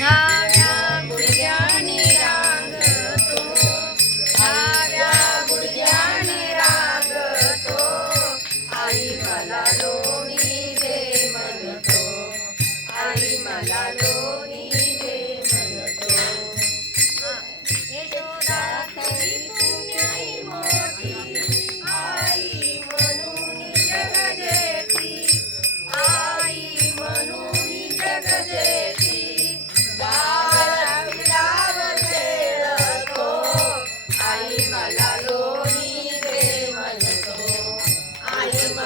Bye.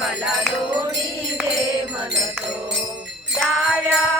मला लोणी दे म्हणतो. डाळ्या